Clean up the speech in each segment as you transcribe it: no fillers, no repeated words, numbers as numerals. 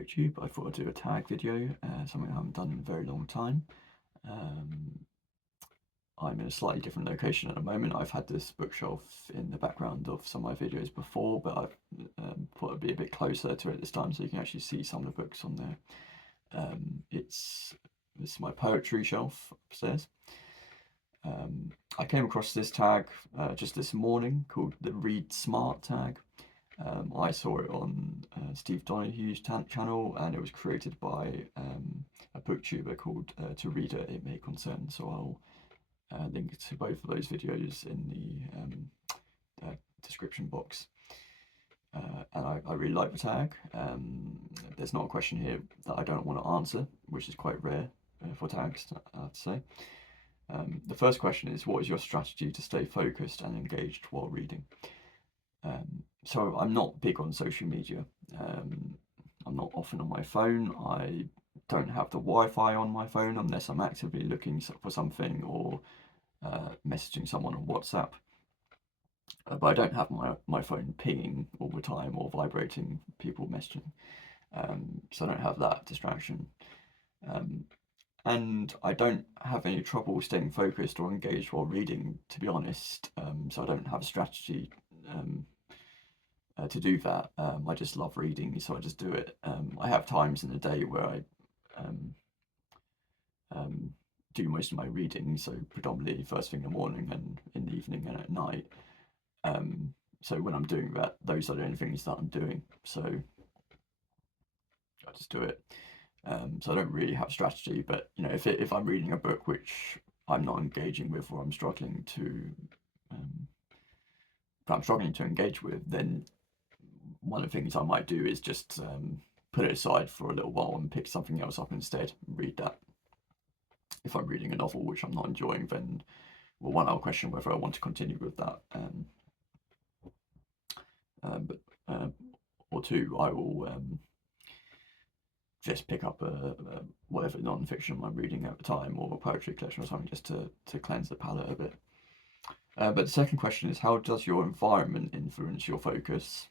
BookTube. I thought I'd do a tag video, something I haven't done in a very long time. I'm in a slightly different location at the moment. I've had this bookshelf in the background of some of my videos before, but I've thought I'd be a bit closer to it this time so you can actually see some of the books on there. This is my poetry shelf upstairs. I came across this tag just this morning called the Read Smart tag. I saw it on Steve Donahue's channel, and it was created by a booktuber called To Reader It May Concern. So I'll link to both of those videos in the description box. And I really like the tag. There's not a question here that I don't want to answer, which is quite rare for tags, I have to say. The first question is, what is your strategy to stay focused and engaged while reading? So I'm not big on social media. I'm not often on my phone. I don't have the Wi-Fi on my phone unless I'm actively looking for something or messaging someone on WhatsApp. But I don't have my phone pinging all the time or vibrating, people messaging. So I don't have that distraction. And I don't have any trouble staying focused or engaged while reading, to be honest. So I don't have a strategy to do that. I just love reading, so I just do it. I have times in the day where I do most of my reading, so predominantly first thing in the morning and in the evening and at night. So when I'm doing that, those are the only things that I'm doing. So I just do it. So I don't really have a strategy, but you know, if I'm reading a book which I'm not engaging with, or I'm struggling to engage with, then one of the things I might do is just put it aside for a little while and pick something else up instead and read that. If I'm reading a novel which I'm not enjoying, then well, one, I'll question whether I want to continue with that. Or two, I will just pick up whatever non-fiction I'm reading at the time, or a poetry collection or something, just to cleanse the palate a bit. But the second question is, how does your environment influence your focus?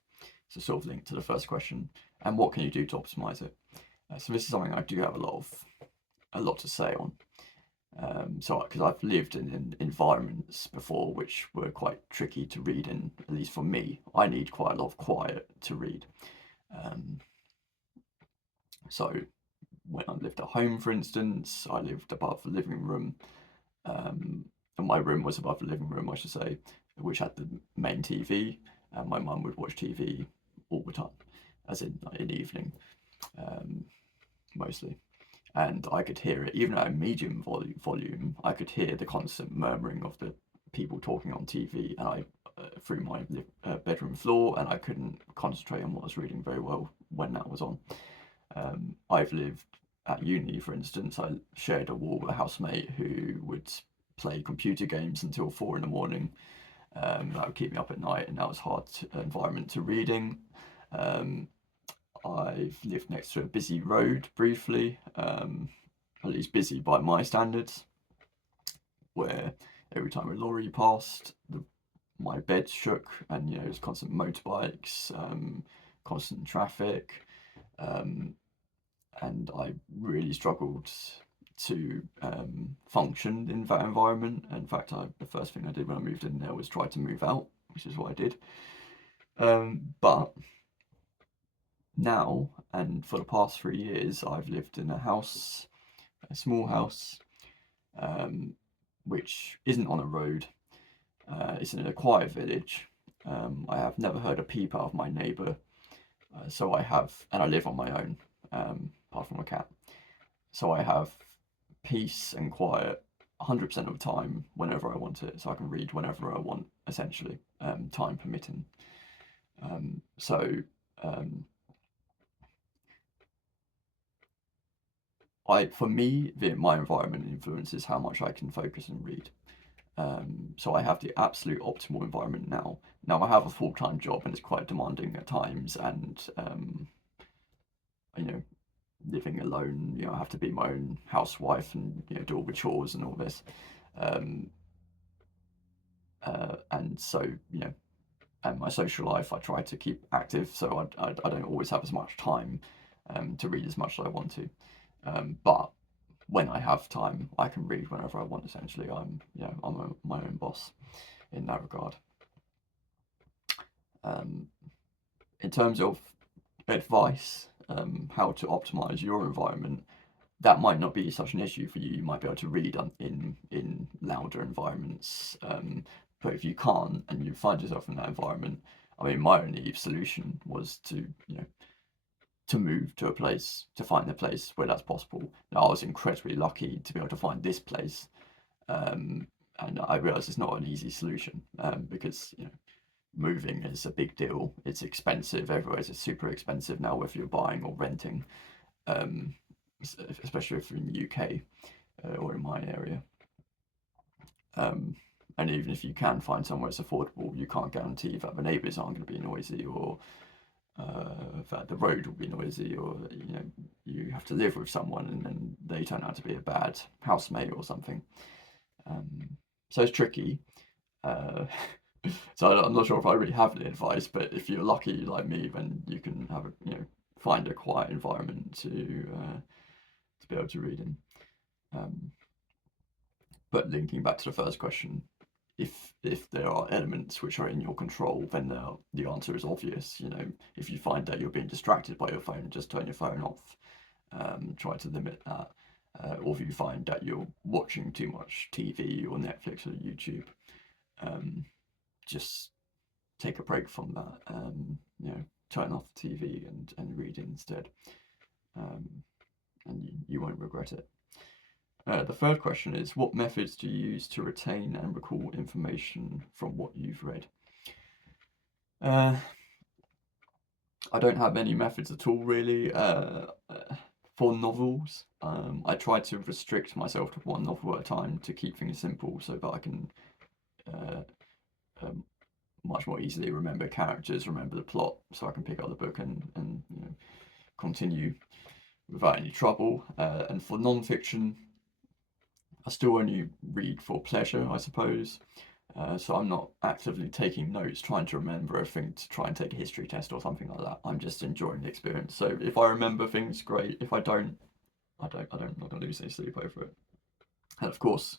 So sort of linked to the first question, and what can you do to optimize it? So this is something I do have a lot to say on. So because I've lived in environments before which were quite tricky to read in, at least for me. I need quite a lot of quiet to read. So when I lived at home, for instance, I lived above the living room, and my room was above the living room, I should say, which had the main TV, and my mum would watch TV all the time, as in the evening, mostly. And I could hear it, even at a medium volume, I could hear the constant murmuring of the people talking on TV, and I through my bedroom floor, and I couldn't concentrate on what I was reading very well when that was on. I've lived at uni, for instance. I shared a wall with a housemate who would play computer games until 4 in the morning. That would keep me up at night, and that was hard environment to reading. I've lived next to a busy road briefly, at least busy by my standards, where every time a lorry passed, my bed shook, and you know, it was constant motorbikes, constant traffic, and I really struggled to function in that environment. In fact, the first thing I did when I moved in there was try to move out, which is what I did. But now, and for the past 3 years, I've lived in a small house, which isn't on a road. It's in a quiet village. I have never heard a peep out of my neighbour. And I live on my own, apart from a cat. So I have peace and quiet 100% of the time whenever I want it. So I can read whenever I want, essentially, time permitting. For me, my environment influences how much I can focus and read. So I have the absolute optimal environment now. Now I have a full-time job, and it's quite demanding at times, and you know, living alone, you know, I have to be my own housewife and, you know, do all the chores and all this. And so, you know, and my social life I try to keep active, so I don't always have as much time to read as much as I want to. But when I have time, I can read whenever I want. Essentially, I'm my own boss in that regard. In terms of advice, how to optimize your environment, that might not be such an issue for you. You might be able to read in louder environments, but if you can't and you find yourself in that environment, I mean, my only solution was to move to a place, to find a place where that's possible. Now, I was incredibly lucky to be able to find this place, and I realised it's not an easy solution, because moving is a big deal. It's expensive. Everywhere is super expensive now, whether you're buying or renting, especially if you're in the UK or in my area. And even if you can find somewhere that's affordable, you can't guarantee that the neighbours aren't going to be noisy, or that the road will be noisy, or you have to live with someone and then they turn out to be a bad housemate or something. So it's tricky. So I'm not sure if I really have any advice, but if you're lucky like me, then you can have find a quiet environment to be able to read in. But linking back to the first question, if there are elements which are in your control, then the answer is obvious. If you find that you're being distracted by your phone, just turn your phone off. Try to limit that. Or if you find that you're watching too much TV or Netflix or YouTube, just take a break from that. Turn off the TV and read instead, and you won't regret it. The third question is, what methods do you use to retain and recall information from what you've read? I don't have any methods at all, really. For novels, I try to restrict myself to one novel at a time to keep things simple, so that I can much more easily remember characters, remember the plot, so I can pick up the book and continue without any trouble. And for non-fiction, I still only read for pleasure, I suppose. So I'm not actively taking notes, trying to remember everything to try and take a history test or something like that. I'm just enjoying the experience. So if I remember things, great. If I don't, I'm not going to lose any sleep over it. And of course,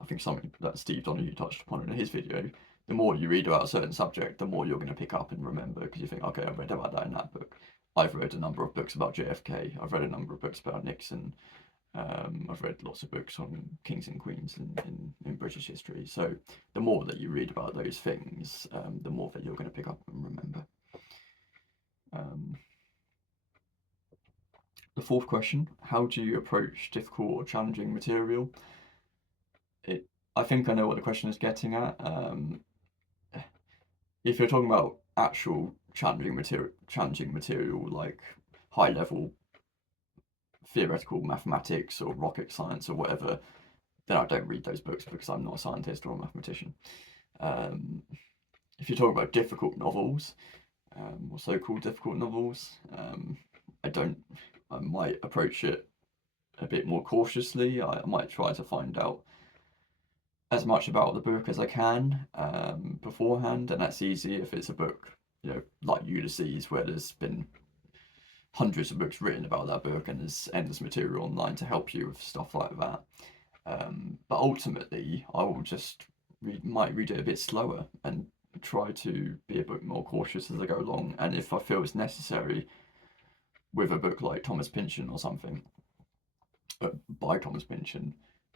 I think something that Steve Donahue touched upon in his video, the more you read about a certain subject, the more you're going to pick up and remember, because you think, okay, I've read about that in that book. I've read a number of books about JFK. I've read a number of books about Nixon. I've read lots of books on kings and queens in British history. So the more that you read about those things, the more that you're going to pick up and remember. The fourth question, how do you approach difficult or challenging material? I think I know what the question is getting at. If you're talking about actual challenging material like high-level theoretical mathematics or rocket science or whatever, then I don't read those books because I'm not a scientist or a mathematician. If you're talking about difficult novels, or so-called difficult novels, I might approach it a bit more cautiously. I might try to find out as much about the book as I can beforehand, and that's easy if it's a book, like Ulysses, where there's been hundreds of books written about that book and there's endless material online to help you with stuff like that. But ultimately, I will just might read it a bit slower and try to be a bit more cautious as I go along. And if I feel it's necessary with a book like Thomas Pynchon or something, by Thomas Pynchon,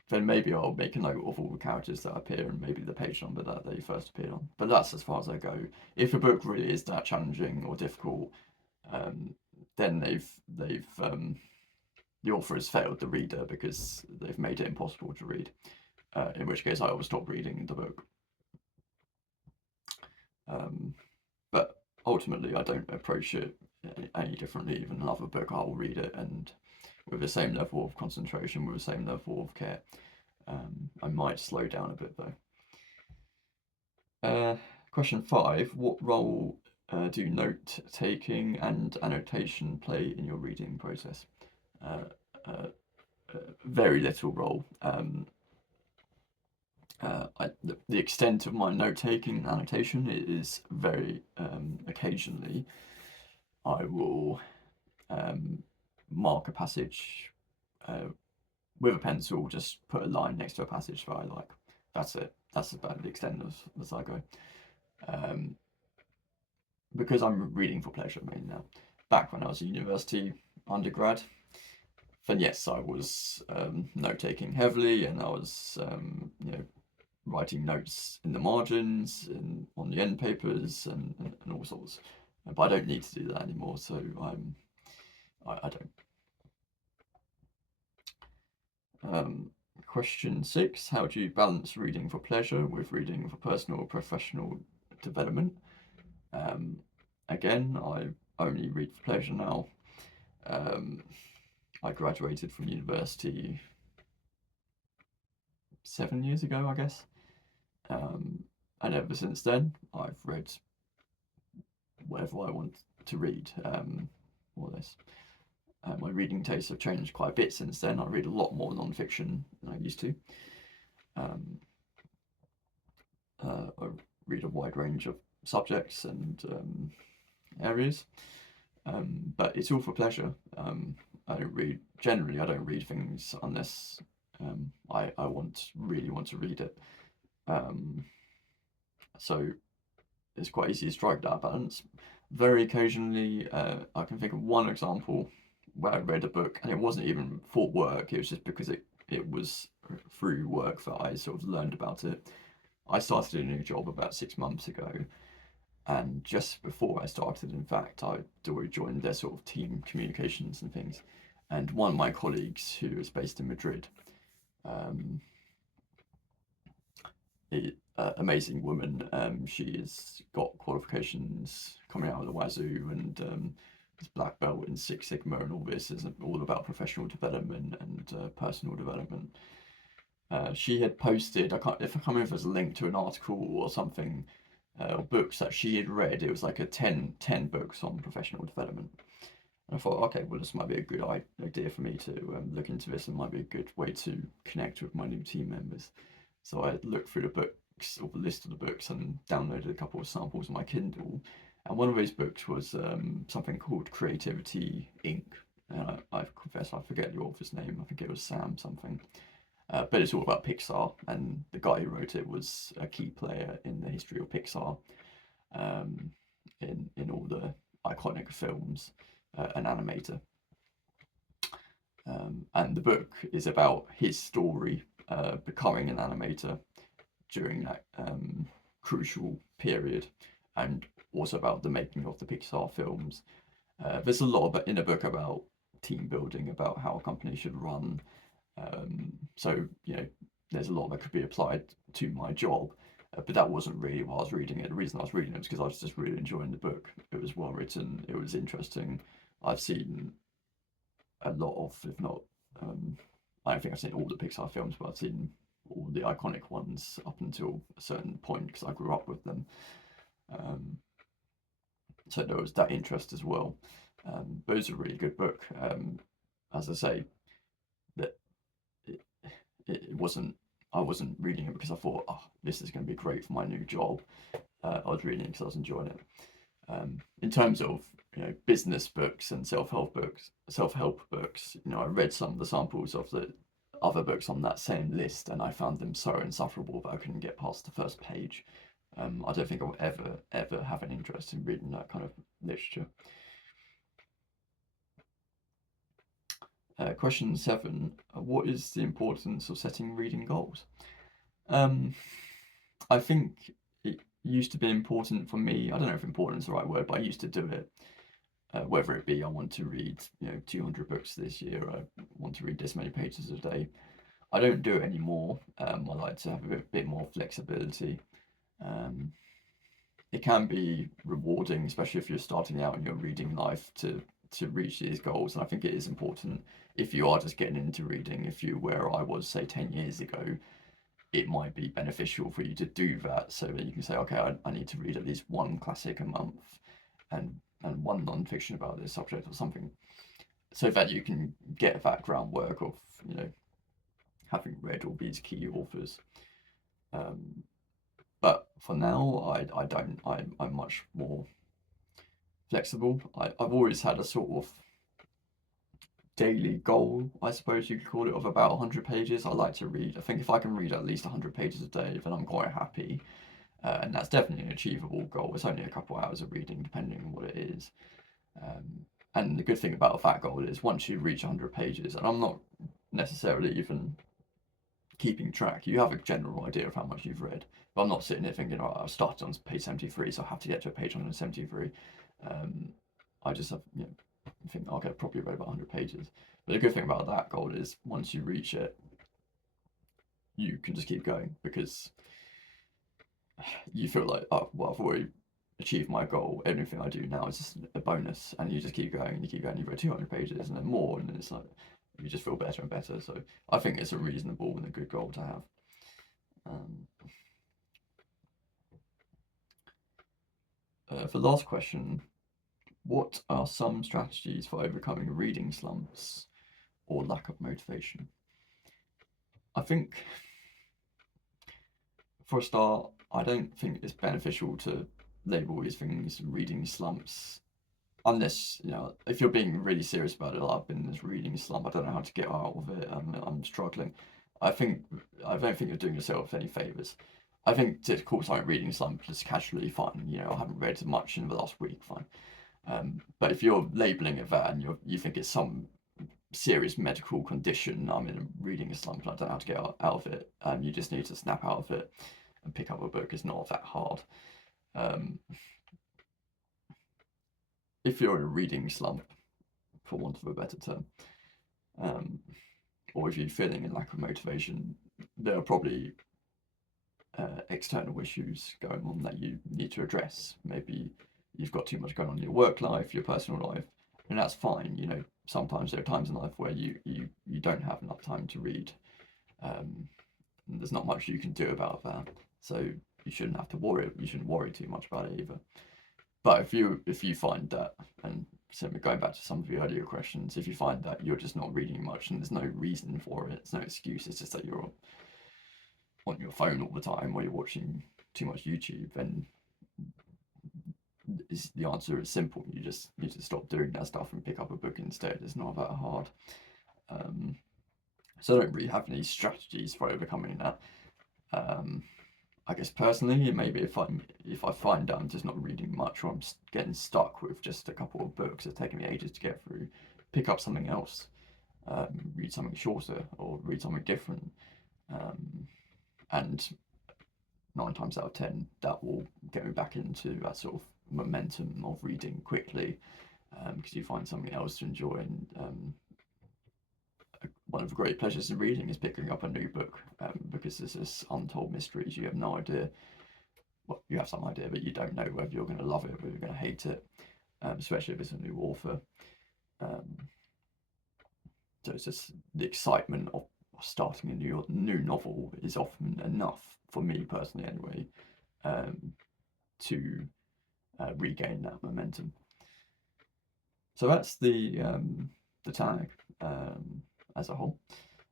then maybe I'll make a note of all the characters that appear and maybe the page number that they first appeared on. But that's as far as I go. If a book really is that challenging or difficult, then the author has failed the reader because they've made it impossible to read. In which case, I will stop reading the book. But ultimately, I don't approach it any differently. Even another book, I will read it and with the same level of concentration, with the same level of care. I might slow down a bit though. Question 5, what role do note-taking and annotation play in your reading process? Very little role. The extent of my note-taking and annotation is very occasionally I will mark a passage with a pencil, just put a line next to a passage that I like. That's it. That's about the extent as I go. Because I'm reading for pleasure mainly now. Back when I was a university undergrad, then yes, I was note taking heavily, and I was writing notes in the margins and on the end papers and all sorts. But I don't need to do that anymore, so I don't. Question 6: how do you balance reading for pleasure with reading for personal or professional development? Again, I only read for pleasure now. I graduated from university 7 years ago, I guess. And ever since then, I've read whatever I want to read, more or less. My reading tastes have changed quite a bit since then. I read a lot more non-fiction than I used to. I read a wide range of subjects and areas, but it's all for pleasure. I don't read things unless I really want to read it. So it's quite easy to strike that balance. Very occasionally, I can think of one example where I read a book and it wasn't even for work, it was just because it was through work that I sort of learned about it. I started a new job about 6 months ago, and just before I started, in fact, I'd already joined their sort of team communications and things. And one of my colleagues, who is based in Madrid, amazing woman. She has got qualifications coming out of the wazoo, and is black belt in Six Sigma, and all this is all about professional development and personal development. She had posted, I can't remember if it was a link to an article or something, or books that she had read. It was like a 10 books on professional development. And I thought, okay, well, this might be a good idea for me to look into this, and might be a good way to connect with my new team members. So I looked through the books, or the list of the books, and downloaded a couple of samples on my Kindle. And one of those books was something called Creativity Inc. And I confess I forget the author's name. I think it was Sam something. But it's all about Pixar, and the guy who wrote it was a key player in the history of Pixar, in all the iconic films, an animator. And the book is about his story becoming an animator during that crucial period, and also about the making of the Pixar films. There's a lot in the book about team building, about how a company should run. So there's a lot that could be applied to my job, but that wasn't really why I was reading it. The reason I was reading it was because I was just really enjoying the book. It was well written, it was interesting. I've seen a lot of, if not, I don't think I've seen all the Pixar films, but I've seen all the iconic ones up until a certain point because I grew up with them. So there was that interest as well. But it was a really good book. As I say, that it wasn't. I wasn't reading it because I thought, oh, this is going to be great for my new job. I was reading it because I was enjoying it. In terms of business books and self-help books, I read some of the samples of the other books on that same list, and I found them so insufferable that I couldn't get past the first page. I don't think I will ever have an interest in reading that kind of literature. Question 7: what is the importance of setting reading goals? I think it used to be important for me. I don't know if important is the right word, but I used to do it. Whether it be I want to read 200 books this year, I want to read this many pages a day. I don't do it anymore. I like to have a bit more flexibility. It can be rewarding, especially if you're starting out in your reading life, to reach these goals. And I think it is important if you are just getting into reading. If you where I was, say, 10 years ago, it might be beneficial for you to do that, so that you can say, okay, I need to read at least one classic a month, and one non-fiction about this subject or something, so that you can get that groundwork of having read all these key authors. But for now, I don't. I'm much more flexible. I've always had a sort of daily goal, I suppose you could call it, of about 100 pages. I like to read. I think if I can read at least 100 pages a day, then I'm quite happy. And that's definitely an achievable goal. It's only a couple hours of reading, depending on what it is. And the good thing about that goal is once you reach 100 pages, and I'm not necessarily even keeping track, you have a general idea of how much you've read. But I'm not sitting there thinking, oh, I started on page 73, so I have to get to a page 173. I just have, I think I'll get probably read about 100 pages. But the good thing about that goal is once you reach it, you can just keep going because you feel like, oh, well, I've already achieved my goal. Everything I do now is just a bonus, and you just keep going. You keep going. You've read 200 pages and then more, and then it's like you just feel better and better. So I think it's a reasonable and a good goal to have. For the last question, what are some strategies for overcoming reading slumps or lack of motivation? I think, for a start, I don't think it's beneficial to label these things reading slumps, unless, if you're being really serious about it. I've been in this reading slump, I don't know how to get out of it, I'm struggling. I don't think you're doing yourself any favours. I think to call something reading slump just casually, fine. I haven't read much in the last week, fine. But if you're labelling it that and you think it's some serious medical condition, I'm in a reading slump and I don't know how to get out of it, you just need to snap out of it and pick up a book. It's not that hard. If you're in a reading slump, for want of a better term, or if you're feeling a lack of motivation, there are probably external issues going on that you need to address. Maybe you've got too much going on in your work life, your personal life, and that's fine. Sometimes there are times in life where you don't have enough time to read. And there's not much you can do about that, so you shouldn't have to worry. You shouldn't worry too much about it either. But if you find that, and certainly going back to some of the earlier questions, if you find that you're just not reading much and there's no reason for it, it's no excuse, it's just that you're on your phone all the time or you're watching too much YouTube, then the answer is simple. You just need to stop doing that stuff and pick up a book instead. It's not that hard. So I don't really have any strategies for overcoming that. I guess personally, maybe if I find I'm just not reading much, or I'm getting stuck with just a couple of books, it's taking me ages to get through, pick up something else, read something shorter or read something different, and 9 times out of 10 that will get me back into that sort of momentum of reading quickly, because you find something else to enjoy. And one of the great pleasures of reading is picking up a new book, because there's this untold mysteries. You have no idea. Well, you have some idea, but you don't know whether you're going to love it or whether you're going to hate it, especially if it's a new author. So it's just the excitement of starting a new novel is often enough, for me personally anyway, to regain that momentum. So that's the tag as a whole.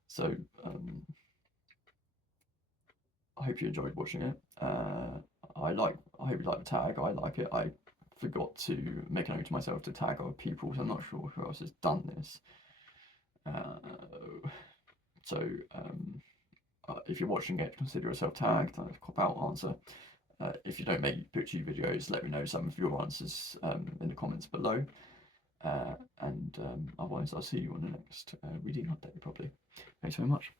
So I hope you enjoyed watching it. I hope you like the tag. I like it. I forgot to make a note to myself to tag other people, so I'm not sure who else has done this. So if you're watching it, consider yourself tagged. That's a cop-out answer. If you don't make YouTube videos, let me know some of your answers in the comments below. And otherwise, I'll see you on the next reading update, probably. Thanks very much.